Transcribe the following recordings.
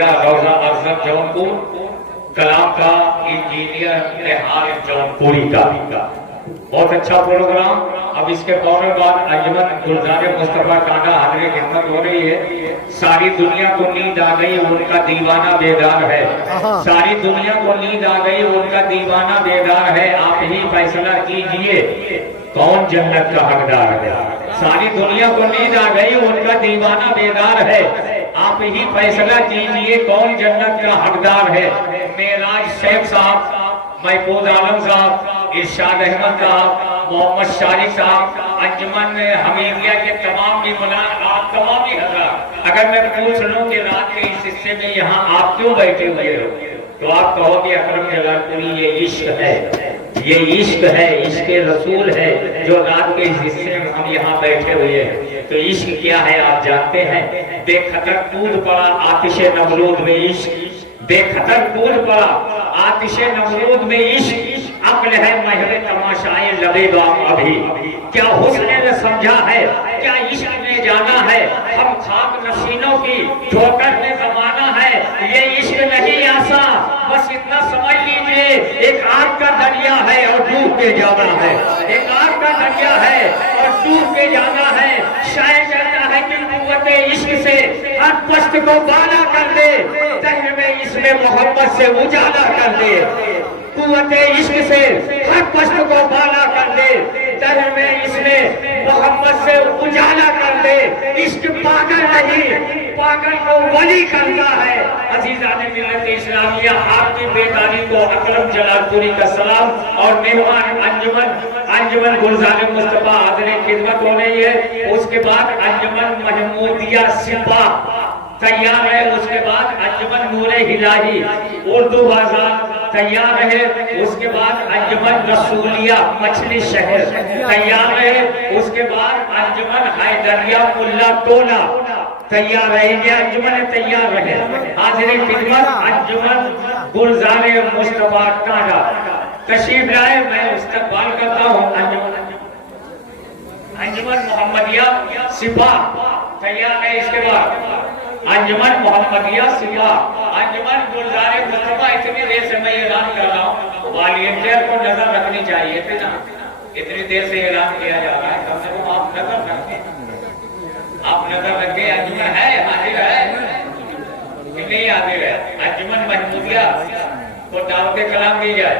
روزہ افضل جونپور کلام کا انجینئر نہال جونپوری کا بہت اچھا پروگرام. اب اس کے فوراً بعد انجمن گلزار مصطفیٰ ٹانڈا حاضر خدمت ہو رہی ہے. ساری دنیا کو نیند آ گئی ان کا دیوانہ بیدار ہے. ساری دنیا کو نیند آ گئی ان کا دیوانہ بیدار ہے. آپ ہی فیصلہ کیجئے کون جنت کا حقدار ہے. ساری دنیا کو نیند آ گئی ان کا دیوانہ بیدار ہے. آپ ہی فیصلہ کیجئے کون جنت کا حقدار ہے. معراج شیخ صاحب, محفوظ عالم صاحب, ارشاد احمد صاحب, محمد شارق صاحب, انجمن حمیدیہ کے تمام ممبران, آپ تمام ہی حضرات, اگر میں پوچھ لوں کہ رات کے اس حصے میں یہاں آپ کیوں بیٹھے ہوئے ہو تو آپ کہو گے اکرم جلال پوری یہ عشق ہے, یہ عشق ہے, عشق رسول ہے جو رات کے اس حصے میں ہم یہاں بیٹھے ہوئے ہیں. تو عشق کیا ہے آپ جانتے ہیں؟ بے خطر کود پڑا آتش نمرود میں عشق, بے خطر کود پڑا آتش نمرود میں عشق. عقل ہے مہر تماشائے لبے بام ابھی, کیا حسن نے سمجھا ہے, کیا عشق نے جانا ہے. ہم خاک نشینوں کی ٹھوکر میں زمانہ ہے. یہ عشق نہیں آسان, بس اتنا سمجھ لیجئے ایک آگ کا دریا ہے اور ڈوب کے جانا ہے. ایک آگ کا دریا ہے اور ڈوب کے جانا ہے. شاعر کہتا ہے کہ قوت عشق سے ہر پشت کو بالا کر دے, دہر میں اس میں محبت سے اجالا کر دے. قوت عشق سے ہر پشت کو بالا کر دے, دہر میں اس میں محبت سے اجالا کر دے. عشق پاگل نہیں, پاگل کو ولی کرتا ہے. عزیزان ملت اسلامیہ, آپ کی بیداری کو اکرم جلال پوری کا سلام اور مہمان انجمن گلزار مصطفیٰ حاضر خدمت ہو رہی ہے. اس کے بعد انجمن محمودیہ سپاہ تیار ہے. اس کے بعد انجمن نور الہی اردو بازار تیار ہے. اس کے بعد انجمن رسولیہ مچھلی شہر تیار ہے. اس کے بعد انجمن حیدریہ ملا ٹولہ تیار رہے گے. انجمن تیار رہے. حاضر خدمت انجمن گلزار مصطفیٰ ٹانڈا تشریف لائے. میں استقبال کرتا ہوں. انجمن محمدیہ سپاہ تیار ہے. اس کے بعد انجمن محمدیہ سپاہ, انجمن گلزار مصطفیٰ. اتنی دیر سے میں اعلان کر رہا ہوں, والینٹیئر کو نظر رکھنی چاہیے تھی نا. اتنی دیر سے اعلان کیا جا رہا ہے, کم سے کم آپ نظر رکھیں, آپ نظر رکھیں. انجمن ہے, حاضر ہے کہ نہیں حاضر ہے؟ انجمن محمودیہ کو دعوت کلام دی جائے.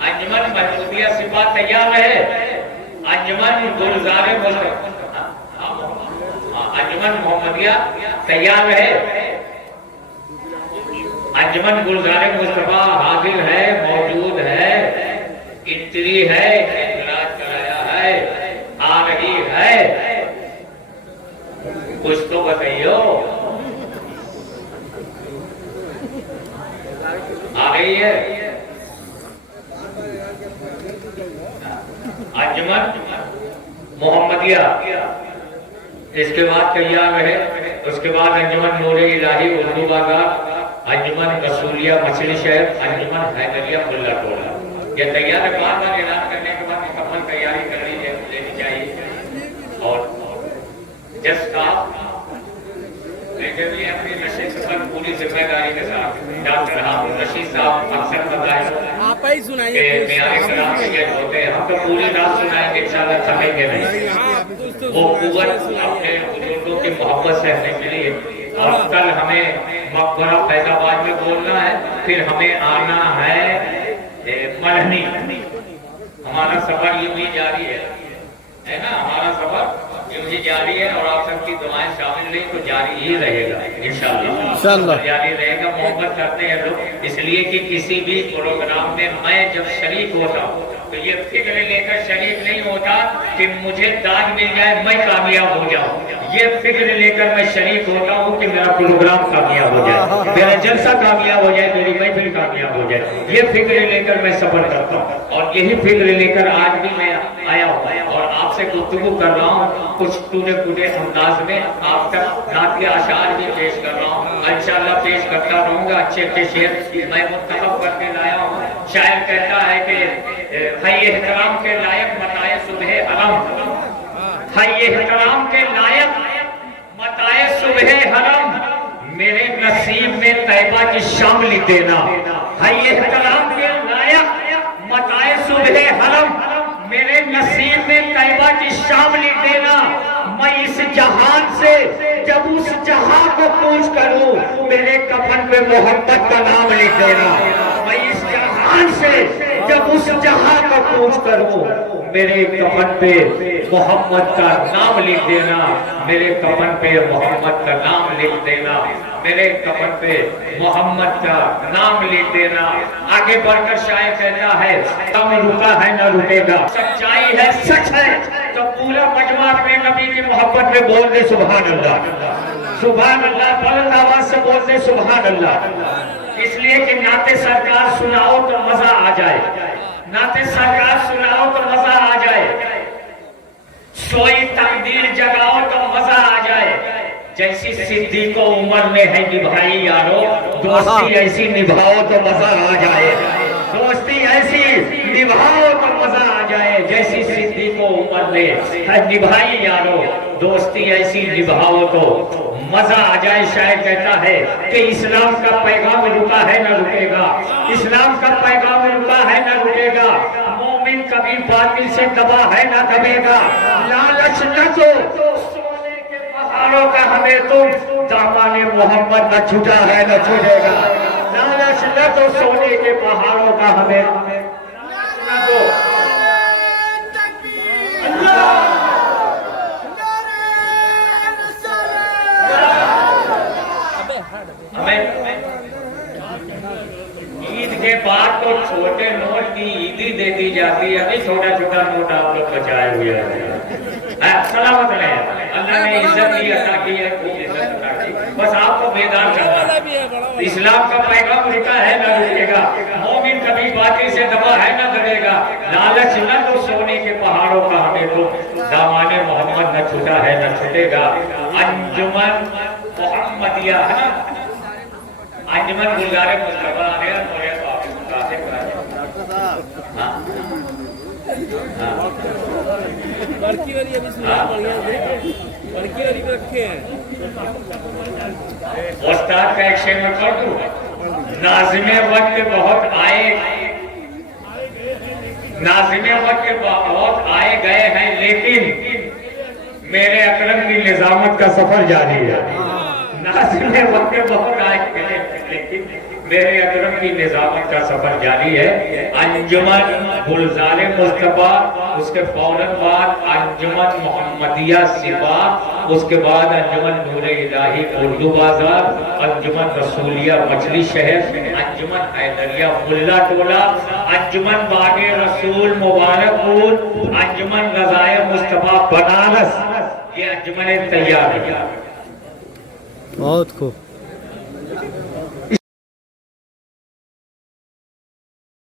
انجمن محمودیہ سپاہ تیار ہے. انجمن گلزار مصطفیٰ, انجمن محمدیہ تیار ہے. انجمن گلزار مصطفیٰ حاضر ہے, موجود ہے, انٹری ہے, اندراج کرایا ہے, آ رہی ہے. کچھ تو بتائیو, آ رہی ہے. انجمن محمدیہ اس کے بعد تیار رہے. اس کے بعد انجمن نور الہی اردو بازار, انجمن رسولیہ مچھلی شہر, انجمن حیدریہ ملا ٹولہ. یہ تیار ہے. بار بار اعلان کرنے کے بعد مکمل تیاری کر لینی چاہیے. اور جس کا لیکن یہ اپنی نشست پر پوری ذمہ داری کے ساتھ ڈاکٹر حامد رشید صاحب اکثر بتائیں کہ میارے کلام کے یہ ہوتے ہیں, ہم تو پوری رات سنائیں گے, انشاءاللہ تھکیں گے نہیں. وہ قوت اپنے بزرگوں کی محبت سے ہمیں ملی. اور کل ہمیں مقبرہ فیض آباد میں بولنا ہے, پھر ہمیں آنا ہے ملہنی. ہمارا سفر یوں ہی جاری ہے نا, ہمارا سفر یوں ہی جاری ہے. اور آپ سب کی دعائیں شامل رہی تو جاری ہی رہے گا انشاءاللہ, جاری رہے گا. محبت کرتے ہیں لوگ, اس لیے کہ کسی بھی پروگرام میں میں جب شریک ہوتا ہوں تو یہ فکر لے کر شریک نہیں ہوتا کہ مجھے داد مل جائے میں کامیاب ہو جاؤں. یہ فکر لے کر میں شریک ہوتا ہوں کہ میرا پروگرام کامیاب ہو جائے, میرا جلسہ کامیاب ہو جائے, میری محفل کامیاب ہو جائے. یہ فکر لے کر میں سفر کرتا ہوں, اور یہی فکر لے کر آج بھی میں آیا ہوں اور آپ سے گفتگو کر رہا ہوں. کچھ ٹوٹے پھوٹے انداز میں آپ تک نعت کے اشعار بھی پیش کر رہا ہوں. انشاءاللہ پیش کرتا رہوں گا. اچھے اچھے شعر میں منتخب کر کے لایا ہوں. شاعر کہتا ہے کہ ہے احترام کے لائق متائے صبح حرم, ہے احترام کے لائق متائے صبح حرم, میرے نصیب میں طیبہ کی شام لکھ دینا. ہے یہ کلام کے لائق متائے صبح حرم، میرے نصیب میں طیبہ کی شام لکھ دینا. میں اس جہان سے جب اس جہاں کو پوچھ کروں، میرے کفن پہ محمد کا نام لکھ دینا. میں اس جہان سے جب اس جہاں کو پوچھ کروں، میرے کفن پہ محمد کا نام لکھ دینا. میرے کفن پہ محمد کا نام لکھ دینا. میرے کفن پہ محمد کا نام لکھ دینا. آگے بڑھ کر شاعر کہتا ہے تم رکا ہے نہ رکے گا، سچائی ہے سچ ہے. تو پورا مجمع اپنے نبی کی محبت میں بول دے سبحان اللہ، سبحان اللہ. بلند آواز سے بول دے سبحان اللہ. اس لیے کہ نعت سرکار سناؤ تو مزہ آ جائے، نعت سرکار سناؤ تو مزہ آ جائے، سوئی تقدیر جگاؤ تو مزہ آ جائے. جیسی صدیق و عمر میں ہے نبھائی یارو، دوستی ایسی نبھاؤ تو مزہ آ جائے. دوستی ایسی نبھاؤ تو مزہ آ جائے. جیسی صدیق و عمر میں ہے نبھائی یارو، دوستی ایسی نبھاؤ تو مزہ آ جائے. شاعر کہتا ہے کہ اسلام کا پیغام رکا ہے نہ رکے گا، اسلام کا پیغام رکا ہے نہ رکے گا. مومن کبھی باطل سے دبا ہے نہ دبے گا. لالچ نہ تو سونے کے پہاڑوں کا ہمیں تم، دامان محمد نہ چھوٹا ہے نہ چھوٹے گا. لالچ نہ تو سونے کے پہاڑوں کا ہمیں نہ تو. عید کے بعد تو چھوٹے نوٹ کی عیدی دے دی جاتی ہے. ابھی چھوٹا چھوٹا نوٹ آپ لوگ بچائے ہوئے ہیں. سلامت رہے، اللہ نے عزت کی عطا کی ہے، خوب عزت عطا کی. بس آپ کو بیدار کرنا. اسلام کا پیغام رکا ہے نہ رکے گا. مومن کبھی باطل سے دبا ہے نہ دبے گا. لالچ نہ تو سونے کے پہاڑوں کا ہمیں تو، دامان محمد نہ چھوٹا ہے نہ چھوٹے گا. انجمن محمدیہ ہے نا، انجمن گلزار مصطفیٰ ہے اور یہ واپس متاثر کر بڑکی والی ابھی سنا بڑھیا بڑکی والی کو رکھے ہیں. استاد کا ایک شعر میں پڑھ دوں. ناظم وقت بہت آئے، ناظم وقت بہت آئے گئے ہیں، لیکن میرے اکرم کی نظامت کا سفر جاری ہے. ناظم وقت بہت آئے گئے ہیں، لیکن میرے اکرم کی نظامت کا سفر جاری ہے. انجمن گلزار مصطفیٰ، اس کے فوراً بعد انجمن محمدیہ سپاہ، اس کے بعد انجمن نور الہی اردو بازار، انجمن رسولیہ مچھلی شہر، انجمن حیدریہ ملا ٹولہ، انجمن باغ رسول مبارک پور، انجمن رضائے مصطفیٰ بنارس. یہ انجمن تیار ہے. بہت خوب.